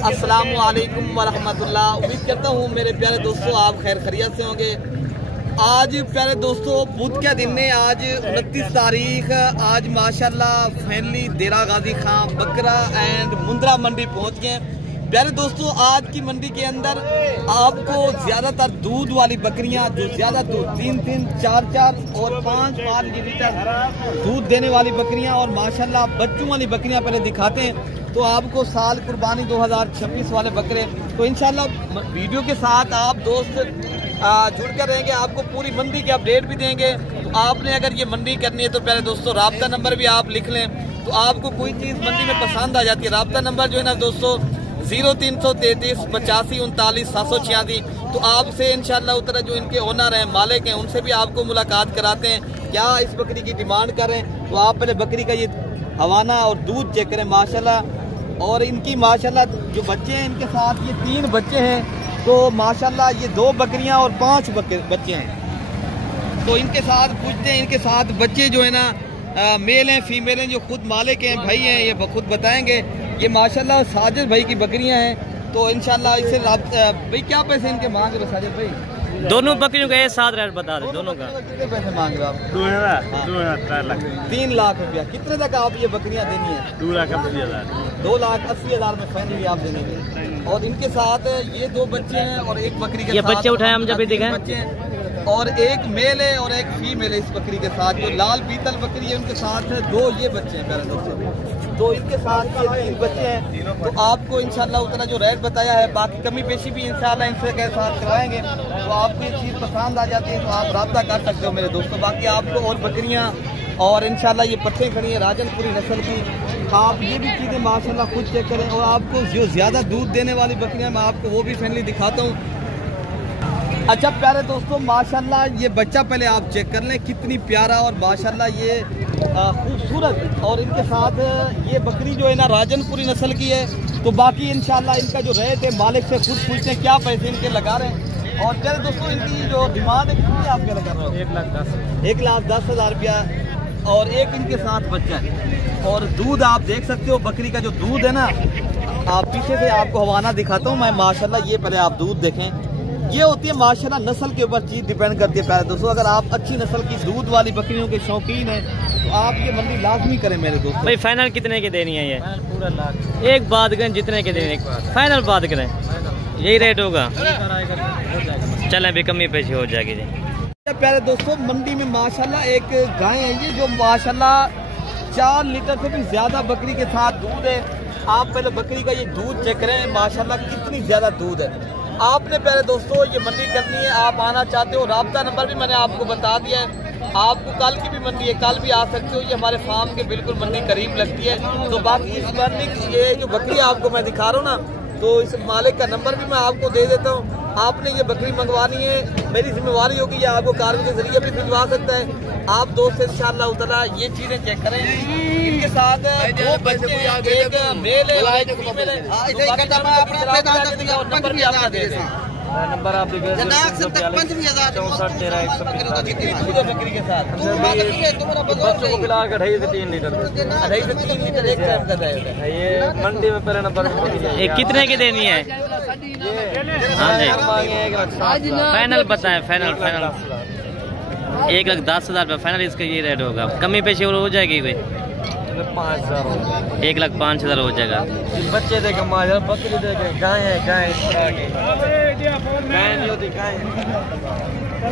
अस्सलामु अलैकुम वरहमतुल्लाह। उम्मीद करता हूँ मेरे प्यारे दोस्तों आप खैर खैरियत से होंगे। आज प्यारे दोस्तों बुध के दिन ने आज 29 तारीख आज माशाल्लाह फाइनली देरा गाजी खां बकरा एंड मुंद्रा मंडी पहुँच गए। प्यारे दोस्तों आज की मंडी के अंदर आपको ज़्यादातर दूध वाली बकरियां जो ज़्यादा दूध 3-3, 4-4 और 5-5 लीटर दूध देने वाली बकरियां और माशाल्लाह बच्चों वाली बकरियां पहले दिखाते हैं। तो आपको साल कुर्बानी 2026 वाले बकरे तो इंशाल्लाह वीडियो के साथ आप दोस्त जुड़कर रहेंगे, आपको पूरी मंडी के अपडेट भी देंगे। तो आपने अगर ये मंडी करनी है तो प्यारे दोस्तों राब्ता नंबर भी आप लिख लें, तो आपको कोई चीज़ मंडी में पसंद आ जाती है। राब्ता नंबर जो है ना दोस्तों 0333 85 39 786। तो आपसे इंशाल्लाह उतना जो इनके ओनर हैं मालिक हैं उनसे भी आपको मुलाकात कराते हैं, क्या इस बकरी की डिमांड करें। तो आप पहले बकरी का ये हवाना और दूध चेक करें माशाल्लाह। और इनकी माशाल्लाह जो बच्चे हैं इनके साथ ये 3 बच्चे हैं, तो माशाल्लाह ये 2 बकरियां और 5 बच्चे हैं। तो इनके साथ पूछते हैं, इनके साथ बच्चे जो है ना मेल हैं फीमेल हैं, जो खुद मालिक हैं भाई हैं ये खुद बताएंगे। ये माशाल्लाह साजिद भाई की बकरियां हैं। तो इंशाल्लाह इससे भाई क्या पैसे इनके मांग रहे हो साजिद भाई? दोनों बकरियों का एक साथ रेट बता दे। दोनों का कितने पैसे मांग रहे हो आप? 2,000 3 लाख रुपया। कितने तक आप ये बकरियां देनी है? 2,80,000 में फाइनली आप देंगे। और इनके साथ ये 2 बच्चे हैं और एक बकरी के ये साथ बच्चे उठाए हम जब भी दिखाए बच्चे हैं और एक मेल है और एक फीमेल है इस बकरी के साथ। जो लाल पीतल बकरी है उनके साथ 2 ये बच्चे हैं प्यारे दोस्तों। तो इनके साथ ये 3 बच्चे हैं। तो आपको इंशाल्लाह उतना जो रेट बताया है बाकी कमी पेशी भी इंशाल्लाह इनसे के साथ कराएंगे। तो आपको ये चीज़ पसंद आ जाती है तो आप राब्ता कर सकते हो मेरे दोस्तों। बाकी आपको और बकरियाँ और इंशाल्लाह ये पट्टे खड़ी हैं राजनपुरी नस्ल की, आप ये भी चीज़ें माशाल्लाह खुद चेक करें। और आपको जो ज़्यादा दूध देने वाली बकरियाँ मैं आपको वो भी फाइनली दिखाता हूँ। अच्छा प्यारे दोस्तों माशाल्लाह ये बच्चा पहले आप चेक कर लें कितनी प्यारा और माशाल्लाह ये खूबसूरत। और इनके साथ ये बकरी जो है ना राजनपुरी नस्ल की है। तो बाकी इंशाल्लाह इनका जो रेट है मालिक से खुद पूछते हैं क्या पैसे इनके लगा रहे हैं। और प्यारे दोस्तों इनकी जो डिमांड है कितनी आप क्या लगा रहे हो? 1,10,000 रुपया। और एक इनके साथ बच्चा है और दूध आप देख सकते हो बकरी का जो दूध है ना, आप पीछे से आपको हवाना दिखाता हूँ मैं माशाल्लाह। ये पहले आप दूध देखें, ये होती है माशाल्लाह नस्ल के ऊपर चीज डिपेंड करती है प्यारे दोस्तों। अगर आप अच्छी नस्ल की दूध वाली बकरियों के शौकीन हैं तो आप ये मंडी लाजमी करें मेरे दोस्तों। भाई फाइनल कितने की देनी है ये? पूरा लाख। एक बात करें जितने के देने फाइनल बात करें यही रेट होगा। चलें भी कमी पेशी हो जाएगी जी। प्यारे दोस्तों मंडी में माशाल्लाह एक गाय है ये जो माशाल्लाह 4 लीटर से भी ज्यादा बकरी के साथ दूध है। आप पहले बकरी का ये दूध चेक करें माशाल्लाह कितनी ज्यादा दूध है। आपने प्यारे दोस्तों ये मंडी करनी है, आप आना चाहते हो राब्ता नंबर भी मैंने आपको बता दिया है। आपको कल की भी मंडी है, कल भी आ सकते हो। ये हमारे फार्म के बिल्कुल मंडी करीब लगती है। तो बाकी इस मंडी की ये जो बकरी आपको मैं दिखा रहा हूँ ना, तो इस मालिक का नंबर भी मैं आपको दे देता हूँ। आपने ये बकरी मंगवानी है मेरी जिम्मेवारी होगी, या आपको कार के जरिए भी भिजवा सकता है। आप दोस्त इंशाल्लाह उतारा ये चीजें चेक करें। इनके साथ 2 बच्चे हैं, एक मेल है एक फीमेल है। नंबर भी आपका दे दें। नंबर आप बकरी के साथ बच्चों को पिला कर 2.5 से 3 लीटर 2.5 से 3 लीटर एक टाइम कर रहे हैं। ये मंडी में पहले नंबर कितने की देनी है? हाँ जी फाइनल बताएं। फाइनल 1,10,000 रुपये फाइनल इसका ये रेट होगा। कमी पेशी हो जाएगी कोई 5,000 1,05,000 हो जाएगा। बच्चे देखे माशा बकरी देखे गाय है गाय नहीं होती गाय।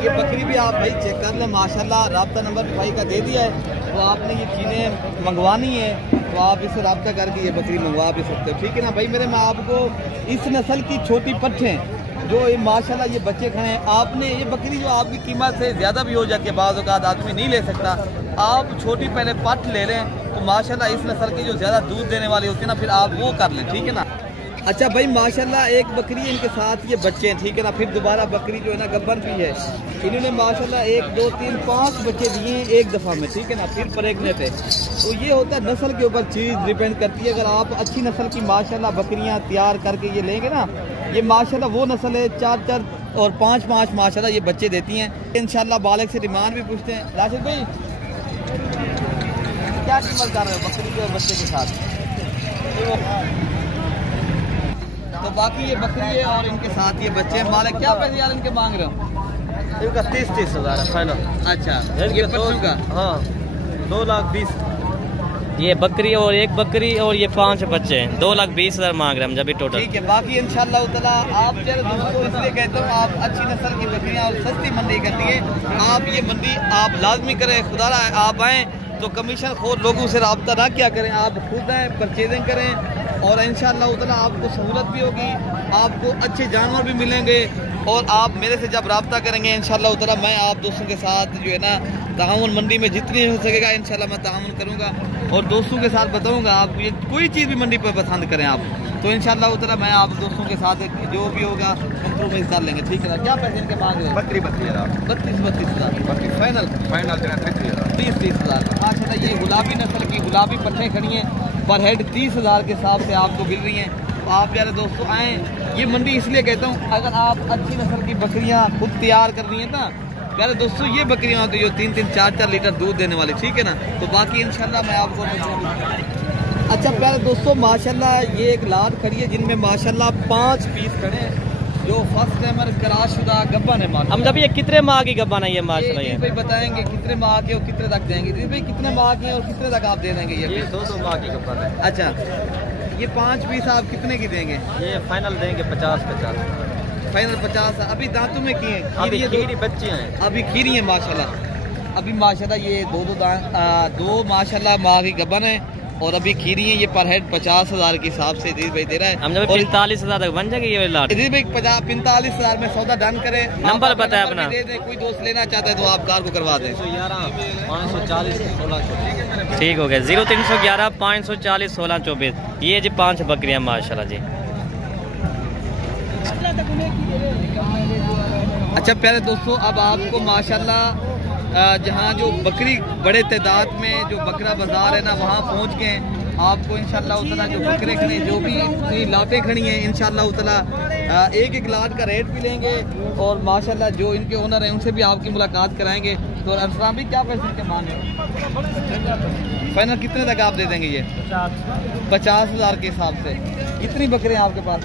ये बकरी भी आप भाई चेक कर लें माशाल्लाह। राब्ता नंबर भाई का दे दिया है। तो आपने ये चीज़ें मंगवानी है तो आप इससे राब्ता करके ये बकरी मंगवा भी सकते हो, ठीक है ना भाई मेरे। मैं आपको इस नस्ल की छोटी पट्ठें जो ये माशाल्लाह ये बच्चे खड़े हैं, आपने ये बकरी जो आपकी कीमत से ज़्यादा भी हो जाती है, बाज़ औक़ात आदमी नहीं ले सकता, आप छोटी पहले पट ले लें तो माशाल्लाह इस नस्ल की जो ज़्यादा दूध देने वाली होती है ना फिर आप वो कर लें, ठीक है ना। अच्छा भाई माशाल्लाह एक बकरी इनके साथ ये बच्चे हैं, ठीक है ना। फिर दोबारा बकरी जो है ना गब्बर भी है। इन्होंने माशाल्लाह 1 2 3 5 बच्चे दिए हैं एक दफ़ा में, ठीक है ना। फिर प्रेग्नेंट है। तो ये होता है नस्ल के ऊपर चीज़ डिपेंड करती है। अगर आप अच्छी नस्ल की माशाल्लाह बकरियां तैयार करके ये लेंगे ना, ये माशाल्लाह वो नस्ल है 4-4 और 5-5 माशाल्लाह ये बच्चे देती हैं। इंशाल्लाह बालक से डिमांड भी पूछते हैं। राशिद भाई क्या कीमत कर रहे हो बकरी के और बच्चे के साथ? बाकी ये बकरी है और इनके साथ ये बच्चे हैं। मालिक क्या पैसे यार इनके मांग रहे हो? इनका 30-30 हज़ार है फाइनल। अच्छा ये पट्टू का? हाँ 2,20,000। ये बकरी और एक बकरी और ये 5 बच्चे हैं, 2,20,000 मांग रहे हैं हम जब टोटल। ठीक है, बाकी इंशाल्लाह ताला आप यार दोस्तों इसलिए कहते हो आप अच्छी नस्ल की बकरियां और सस्ती मंडी करती है। आप ये मंडी आप लाजमी करें, खुदा आप आएँ तो कमीशन खोर लोगों से रब्ता ना क्या करें, आप खुद आएँ परचेजिंग करें और इंशाल्लाह ताला आपको सहूलत भी होगी, आपको अच्छे जानवर भी मिलेंगे और आप मेरे से जब रब्ता करेंगे इंशाल्लाह ताला मैं आप दोस्तों के साथ जो है ना ताउन मंडी में जितनी हो सकेगा इंशाल्लाह मैं ताउन करूँगा और दोस्तों के साथ बताऊँगा। आप ये कोई चीज़ भी मंडी पर पसंद करें आप तो इंशाल्लाह ताला मैं आप दोस्तों के साथ जो भी होगा कंप्रोमाइज़ कर लेंगे। ठीक है ना? क्या पैसे इनके मांग रहे हैं? 32,000 32,000 फाइनल 30,000। अच्छा ये गुलाबी नस्ल की गुलाबी पट्टे खड़ी हैं पर हेड 30,000 के हिसाब से आपको मिल रही हैं। तो आप प्यारे दोस्तों आएँ, ये मंडी इसलिए कहता हूँ अगर आप अच्छी नस्ल की बकरियाँ खुद तैयार कर रही हैं ना प्यारे दोस्तों, ये बकरियाँ होती है जो 3-3 4-4 लीटर दूध देने वाली। ठीक है ना? तो बाकी इंशाल्लाह मैं आपको अच्छा प्यारे दोस्तों माशाल्लाह ये एक लाट खड़ी है जिनमें माशाल्लाह 5 पीस खड़े हैं जो फर्स्ट टाइमर कराशुदा गब्बन है। हम जब ये कितने माह की गब्बन है ये माशाल्लाह? ये भाई बताएंगे कितने माह के और कितने तक देंगे? जी भाई कितने माह के और कितने तक आप दे देंगे? ये 2 माह की गब्बन है। अच्छा ये 5 पीस आप कितने की देंगे? ये फाइनल देंगे 50-50 फाइनल 50। अभी दांतों में किए अभी खीरी बच्चे हैं, अभी खीरी है माशाल्लाह। अभी माशाल्लाह ये दो माशाल्लाह माह की गब्बन है और अभी खीरी है। ये पर हेड 50,000 के हिसाब से भाई दे रहा है। हम जब 45,000 तक बन जाएगी ये लाट। भाई 45,000 में सौदा डन करे। नंबर बताए अपना, दे दे, कोई दोस्त लेना चाहता है तो आप कार को करवा दें। 540-1624। ठीक हो गया 0311 540 1624। ये जी 5 बकरियां माशाल्लाह जी। अच्छा प्यारे दोस्तों अब आपको माशाल्लाह जहाँ जो बकरी बड़े तादाद में जो बकरा बाजार है ना वहाँ पहुँच गए आपको इंशाल्लाह उतना जो बकरे खड़े जो भी लाटें खड़ी हैं इंशाल्लाह उतना एक लाट का रेट भी लेंगे और माशाल्लाह जो इनके ओनर हैं उनसे भी आपकी मुलाकात कराएंगे। तो अरसलाम भी क्या पैसे के मांगे? फाइनल कितने तक आप दे देंगे? ये 50,000 के हिसाब से। कितनी बकरियां आपके पास?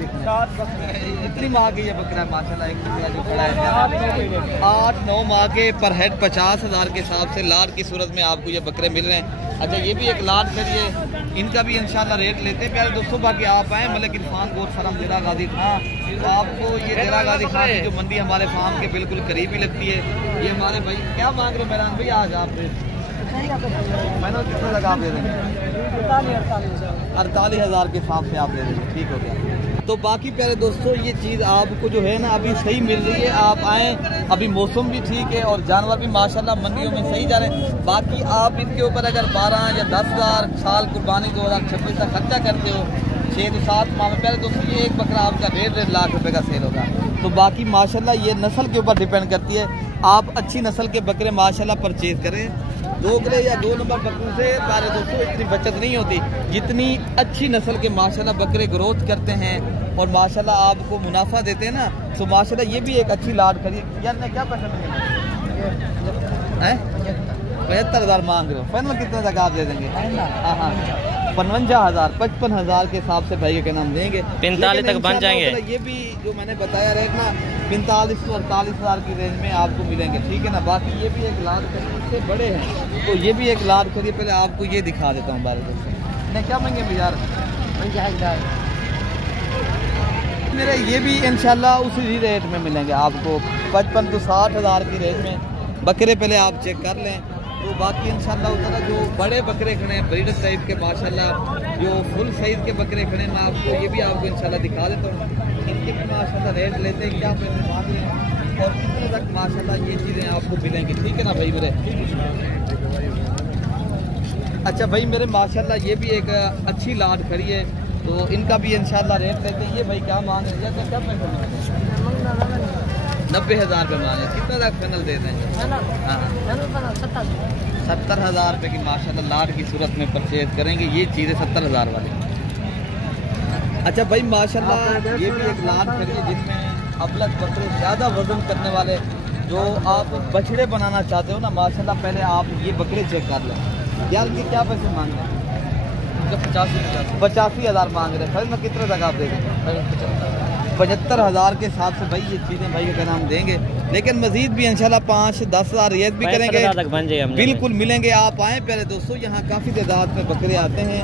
इतनी माह के ये बकरा माशाल्लाह एक बकरा जो खड़ा है 8-9 माह के पर हेड 50,000 के हिसाब से लाट की सूरत में आपको ये बकरे मिल रहे हैं। अच्छा ये भी एक लाट करिए, इनका भी इंशाल्लाह रेट लेते हैं प्यारे दोस्तों। बाकी आप आए मलिक इरफान गोट फार्म ज़ेरा गाजी खां, तो आपको ये ज़ेरा गाजी खां की जो मंडी हमारे फार्म के बिल्कुल करीब ही लगती है। ये हमारे भाई क्या मांग रहे मेहरान भाई आज आप फाइनल कितने तक आप दे देंगे? 48,000 के हिसाब से आप दे देंगे। ठीक हो गया। तो बाकी प्यारे दोस्तों ये चीज़ आपको जो है ना अभी सही मिल रही है। आप आएँ, अभी मौसम भी ठीक है और जानवर भी माशाल्लाह मंडियों में सही जा रहे हैं। बाकी आप इनके ऊपर अगर 12 या 10,000 साल कुर्बानी 2026 तक खर्चा करते हो 6 से 7 माह में प्यारे दोस्तों ये एक बकरा आपका 1.5 लाख रुपए का सेल होगा। तो बाकी माशाल्लाह ये नस्ल के ऊपर डिपेंड करती है। आप अच्छी नस्ल के बकरे माशाल्लाह परचेज करें। 2 किलो या 2 नंबर बकरों से प्यारे दोस्तों इतनी बचत नहीं होती जितनी अच्छी नस्ल के माशाल्लाह बकरे ग्रोथ करते हैं और माशाल्लाह आपको मुनाफा देते हैं ना। तो माशाल्लाह ये भी एक अच्छी लाट खरीद यार ने क्या पैसा है? 75,000 मांग रहे हो। फाइनल कितने तक आप दे देंगे? हाँ 55,000 55,000 के हिसाब से भाई के नाम देंगे। 45 तक बन जाएंगे। ये भी जो मैंने बताया रेट ना 45 से 48,000 की रेंज में आपको मिलेंगे। ठीक है ना? बाकी ये भी एक लाट से बड़े हैं तो ये भी एक लाट करिए। पहले आपको ये दिखा देता हूँ बारे में क्या महंगे बाजार मेरे। ये भी इंशाल्लाह उसी रेट में मिलेंगे आपको 55 से 60,000 की रेंज में बकरे। पहले आप चेक कर लें। तो बाकी इंशाल्लाह उतना जो बड़े बकरे खड़े हैं ब्रीडर टाइप के माशाल्लाह जो फुल साइज़ के बकरे खड़े हैं मैं आपको ये भी आपको इंशाल्लाह दिखा देता हूँ। इनके भी माशाल्लाह रेट लेते हैं, क्या पैसे मांग रहे हैं और कितने तक माशाल्लाह ये चीज़ें आपको मिलेंगी। ठीक है ना भाई मेरे? अच्छा भाई मेरे माशाल्लाह ये भी एक अच्छी लाट खड़ी है तो इनका भी इंशाल्लाह रेट लेते हैं। ये भाई क्या मांग रहे हैं? क्या पैसे 90,000 रुपये मांगे। कितना तक फाइनल दे दें? 70,000 रुपये की माशाल्लाह लाट की सूरत में परचेज करेंगे। ये चीज़ें 70,000 वाली। अच्छा भाई माशाल्लाह ये भी एक लाट खड़ी है जिनमें अबलग बकरे ज़्यादा वजन करने वाले जो आप बछड़े बनाना चाहते हो ना माशाल्लाह पहले आप ये बकरे चेक कर लें। यार के क्या पैसे मांग रहे हैं? 85,000 मांग रहे हैं। फिर मैं कितने तक आप दे देंगे? 75,000 के हिसाब से भाई ये चीज़ें भाई का नाम देंगे, लेकिन मजीद भी इंशाल्लाह 5-10 हज़ार रियायत भी करेंगे, बिल्कुल मिलेंगे। आप आएँ प्यारे दोस्तों, यहाँ काफ़ी तादाद में बकरे आते हैं,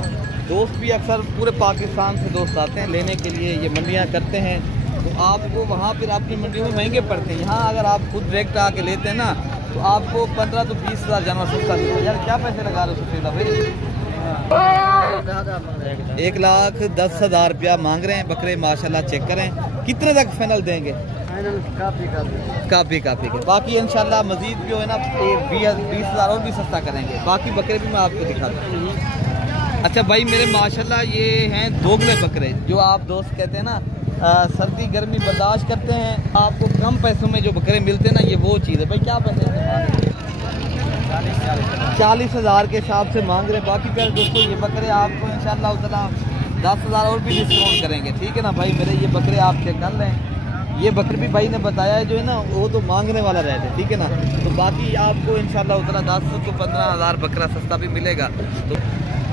दोस्त भी अक्सर पूरे पाकिस्तान से दोस्त आते हैं लेने के लिए, ये मंडियाँ करते हैं, तो आपको वहाँ फिर आपकी मंडी में महंगे पड़ते हैं। यहाँ अगर आप खुद डायरेक्ट आके लेते हैं ना तो आपको 15 तो 20 हज़ार जानवर सस्ता मिलता है। यार क्या पैसे लगा रहे हो सफेदा भाई? 1,10,000 रुपया मांग रहे हैं बकरे, माशाल्लाह चेक करें। कितने तक फाइनल देंगे? काफ़ी के बाकी इंशाल्लाह मजीद भी हो है ना 20 हज़ार और भी सस्ता करेंगे। बाकी बकरे भी मैं आपको दिखाता हूँ। अच्छा भाई मेरे माशाल्लाह ये हैं दोगले बकरे, जो आप दोस्त कहते हैं ना सर्दी गर्मी बर्दाश्त करते हैं, आपको कम पैसों में जो बकरे मिलते हैं ना, ये वो चीज़ है भाई। क्या पैसे 40,000 के हिसाब से मांग रहे हैं। बाकी प्यारे दोस्तों ये बकरे आपको इंशाल्लाह ताला 10 हज़ार और भी डिस्काउंट करेंगे, ठीक है ना भाई मेरे। ये बकरे आप चेक कर लें, ये बकरे भी भाई ने बताया है जो है ना वो तो मांगने वाला रहता है, ठीक है ना। तो बाकी आपको इंशाल्लाह ताला 10 से 15 हज़ार बकरा सस्ता भी मिलेगा। तो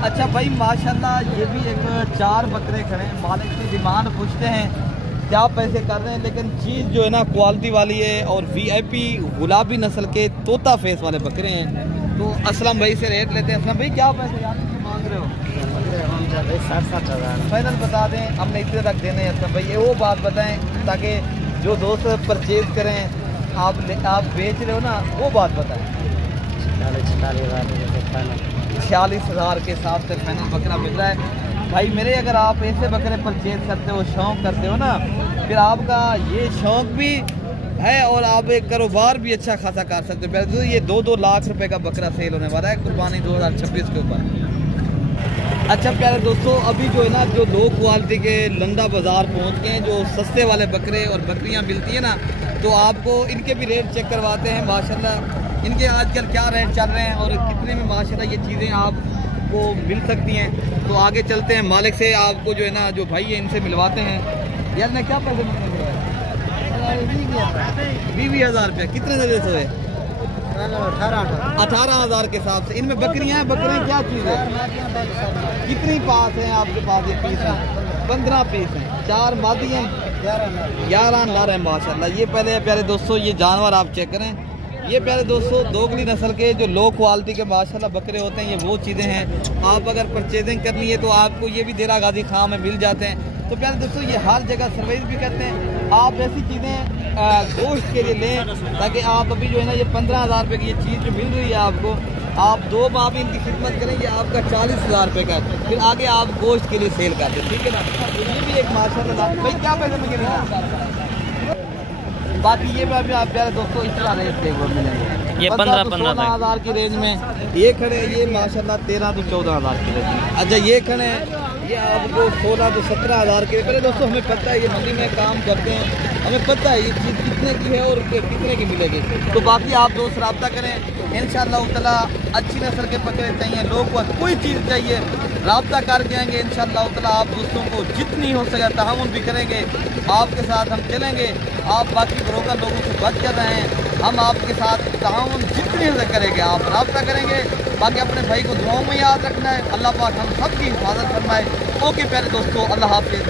अच्छा भाई माशाल्लाह ये भी एक 4 बकरे खड़े हैं, मालिक की डिमांड पूछते हैं क्या पैसे कर रहे हैं, लेकिन चीज़ जो है ना क्वालिटी वाली है और VIP गुलाबी नस्ल के तोता फेस वाले बकरे हैं। तो असलम भाई से रेट लेते हैं। असलम भाई क्या पैसे यार मांग रहे हो? 60-60 हज़ार फाइनल बता दें, हमने इतने तक देने हैं। असलम भाई ये वो बात बताएं ताकि जो दोस्त परचेज करें, आप बेच रहे हो ना वो बात बताएं। 46 हज़ार के हिसाब से फाइनल बकरा मिल रहा है भाई मेरे। अगर आप ऐसे बकरे परचेज करते हो, शौक़ करते हो ना, फिर आपका ये शौक़ भी है और आप एक कारोबार भी अच्छा खासा कर सकते हो। तो ये 2-2 लाख रुपए का बकरा सेल होने वाला है कुर्बानी 2026 के ऊपर। अच्छा प्यारे दोस्तों अभी जो है ना जो लो क्वालिटी के लंदा बाज़ार पहुंच गए हैं, जो सस्ते वाले बकरे और बकरियां मिलती है ना, तो आपको इनके भी रेट चेक करवाते हैं माशाल्लाह। इनके आजकल क्या रेट चल रहे हैं और कितने में माशाल्लाह ये चीज़ें आपको मिल सकती हैं। तो आगे चलते हैं, मालिक से आपको जो है ना जो भाई है इनसे मिलवाते हैं। यार मैं क्या पैसे मिलने 20 हज़ार रुपया कितने दे हुए? 18 हज़ार के हिसाब से। इनमें बकरियां हैं, बकरियां क्या चीज़ है? कितनी पास हैं आपके पास? ये पीस हैं 15 पीस हैं, 4 मादी हैं, 11 नर हैं माशाल्लाह। ये पहले प्यारे दोस्तों ये जानवर आप चेक करें। ये प्यारे दोस्तों दोगली नस्ल के जो लो क्वालिटी के माशाल्लाह बकरे होते हैं, ये वो चीज़ें हैं। आप अगर परचेजिंग करनी है तो आपको ये भी देरा गाजी खां में मिल जाते हैं। तो प्यारे दोस्तों ये हर जगह सर्विस भी करते हैं। आप ऐसी चीज़ें गोश्त के लिए लें ताकि आप अभी जो है ना ये 15 हज़ार रुपये की ये चीज़ जो मिल रही है आपको, आप 2 माह भी इनकी खिदमत करें, ये आपका 40 हज़ार रुपये का, फिर आगे आप गोश्त के लिए सेल करते हैं, ठीक है ना। ये भी एक माशाल्लाह भाई क्या पैसे में गिरेगा। बाकी ये भी आप प्यारे दोस्तों इस तरह रेट देखो मिलेंगे, ये 15 हज़ार की रेंज में। ये खड़े ये माशाल्लाह 13 तो 14 हज़ार की रेंज में। अच्छा ये खड़े ये आपको 16 तो 17 हज़ार के। पहले दोस्तों हमें पता है ये मंडी में काम करते हैं, हमें पता है ये चीज़ कितने की है और कितने की मिलेगी। तो बाकी आप दोस्त रब्ता करें इंशाअल्लाह ताला। अच्छी नस्ल के बकरे चाहिए, लोग को कोई चीज़ चाहिए, रब्ता कर जाएंगे इंशाअल्लाह ताला। आप दोस्तों को जितनी हो सके ताउन भी करेंगे, आपके साथ हम चलेंगे। आप बाकी ब्रोकर लोगों से बच कर रहे हैं, हम आपके साथ ताउन जितनी हो करेंगे, आप रब्ता करेंगे। बाकी अपने भाई को दुआओं में याद रखना है। अल्लाह पाक हम सब की हिफाजत फरमाए। ओके प्यारे दोस्तों, अल्लाह हाफिज़।